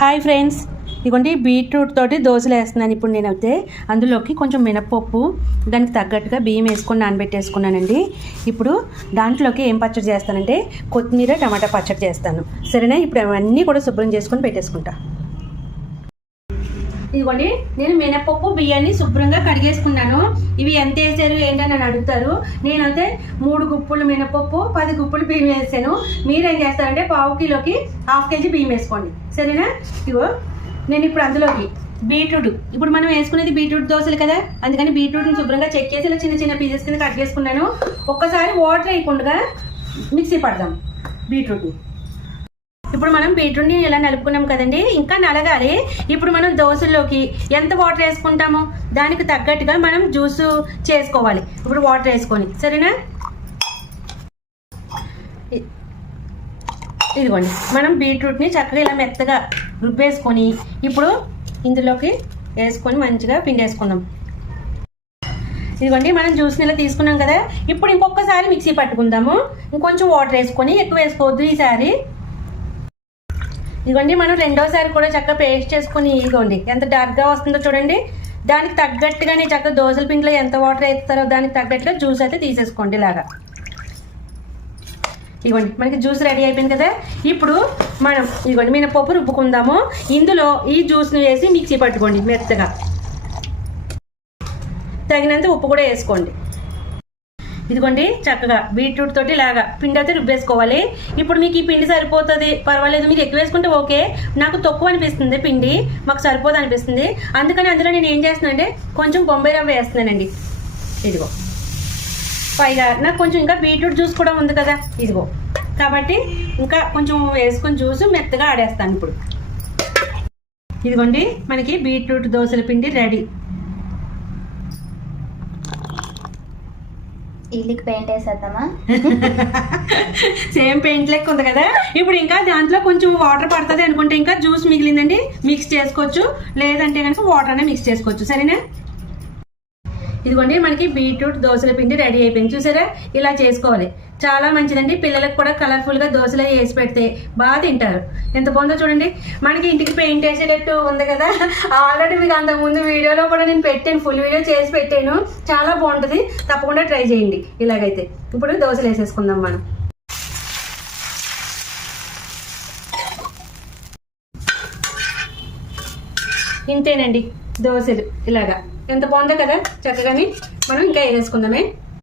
Hi friends, ఇదిగోండి beetroot తోటి దోశలు వేస్తున్నాను ఇప్పుడు నేనైతే. అందులోకి కొంచెం మినపప్పు, దానికి తగ్గట్టుగా బియ్యం వేసుకొని నానబెట్టేసుకున్నానండి. ఇప్పుడు దాంట్లోకి ఏం పచ్చడి చేస్తానంటే కొత్తిమీర టమాటా పచ్చడి చేస్తాను. సరేనా? ఇప్పుడు అవన్నీ కూడా శుభ్రం చేసుకొని పెట్టేసుకుంటా. ఇదిగోండి నేను మినపప్పు బియ్యాన్ని శుభ్రంగా కడిగేసుకున్నాను. ఇవి ఎంత వేసారు ఏంటని నన్ను అడుగుతారు. నేనైతే 3 గుప్పులు మినపప్పు 10 గుప్పులు బియ్యం వేసాను. మీరేం చేస్తారంటే 1/2 కిలోకి 1/2 కేజీ బియ్యం వేసుకోండి. సరేనా? ఇగో నేను ఇప్పుడు అందులోకి బీట్రూట్, ఇప్పుడు మనం వేసుకునేది బీట్రూట్ దోశలు కదా, అందుకని బీట్రూట్ని శుభ్రంగా చెక్కేసి ఇలా చిన్న చిన్న పీసెస్ కింద కట్ చేసుకున్నాను. ఒక్కసారి వాటర్ వేయకుండా మిక్సీ పడదాం బీట్రూట్ని. ఇప్పుడు మనం బీట్రూట్ని ఇలా నలుపుకున్నాం కదండి, ఇంకా నలగాలి. ఇప్పుడు మనం దోశల్లోకి ఎంత వాటర్ వేసుకుంటామో దానికి తగ్గట్టుగా మనం జ్యూస్ చేసుకోవాలి. ఇప్పుడు వాటర్ వేసుకొని, సరేనా? ఇదిగోండి మనం బీట్రూట్ని చక్కగా ఇలా మెత్తగా రుబ్బేసుకొని ఇప్పుడు ఇందులోకి వేసుకొని మంచిగా పిండేసుకుందాం. ఇదిగోండి మనం జ్యూస్ని ఇలా తీసుకున్నాం కదా, ఇప్పుడు ఇంకొకసారి మిక్సీ పట్టుకుందాము. ఇంకొంచెం వాటర్ వేసుకొని, ఎక్కువ వేసుకోవద్దు ఈసారి. ఇదిగోండి మనం రెండోసారి కూడా చక్కగా పేస్ట్ చేసుకుని, ఇదిగోండి ఎంత డార్క్గా వస్తుందో చూడండి. దానికి తగ్గట్టుగానే చక్కగా దోశల పిండిలో ఎంత వాటర్ వేస్తారో దానికి తగ్గట్టుగా జ్యూస్ అయితే తీసేసుకోండి ఇలాగా. ఇదిగోండి మనకి జ్యూస్ రెడీ అయిపోయింది కదా. ఇప్పుడు మనం ఇదిగోండి మినపప్పు రుబ్బుకుందాము. ఇందులో ఈ జ్యూస్ని వేసి మిక్సీ పట్టుకోండి మెత్తగా. తగినంత ఉప్పు కూడా వేసుకోండి. ఇదిగోండి చక్కగా బీట్రూట్ తోటి ఇలాగా పిండి అయితే రుబ్బేసుకోవాలి. ఇప్పుడు మీకు ఈ పిండి సరిపోతుంది, పర్వాలేదు, మీరు ఎక్కువ వేసుకుంటే ఓకే. నాకు తక్కువ అనిపిస్తుంది పిండి, మాకు సరిపోదు అనిపిస్తుంది. అందుకని అందులో నేను ఏం చేస్తున్నానంటే కొంచెం బొంబాయి రవ్వ వేస్తున్నానండి. ఇదిగో పైగా నాకు కొంచెం ఇంకా బీట్రూట్ జ్యూస్ కూడా ఉంది కదా, ఇదిగో కాబట్టి ఇంకా కొంచెం వేసుకొని జ్యూస్ మెత్తగా ఆడేస్తాను. ఇప్పుడు ఇదిగోండి మనకి బీట్రూట్ దోశల పిండి రెడీ. ఇల్లుకి పెయింట్ వేసేద్దామా? సేమ్ పెయింట్ లెక్క ఉంది కదా. ఇప్పుడు ఇంకా దాంట్లో కొంచెం వాటర్ పడుతుంది అనుకుంటే ఇంకా జ్యూస్ మిగిలిందండి మిక్స్ చేసుకోవచ్చు, లేదంటే కనుక వాటర్ అనే మిక్స్ చేసుకోవచ్చు. సరేనా? ఇదిగోండి మనకి బీట్రూట్ దోశల పిండి రెడీ అయిపోయింది. చూసారా? ఇలా చేసుకోవాలి, చాలా మంచిదండి. పిల్లలకు కూడా కలర్ఫుల్గా దోశలు వేసి పెడితే బాగా తింటారు. ఎంత బాగుందో చూడండి. మనకి ఇంటికి పెయింట్ వేసేటట్టు ఉంది కదా. ఆల్రెడీ మీకు అంతకుముందు వీడియోలో కూడా నేను పెట్టాను, ఫుల్ వీడియో చేసి పెట్టాను. చాలా బాగుంటుంది, తప్పకుండా ట్రై చేయండి ఇలాగైతే. ఇప్పుడు దోశలు వేసేసుకుందాం మనం. ఇంతేనండి దోశలు ఇలాగా. ఎంత బాగుందో కదా చక్కగాని. మనం ఇంకా వేసేసుకుందామే.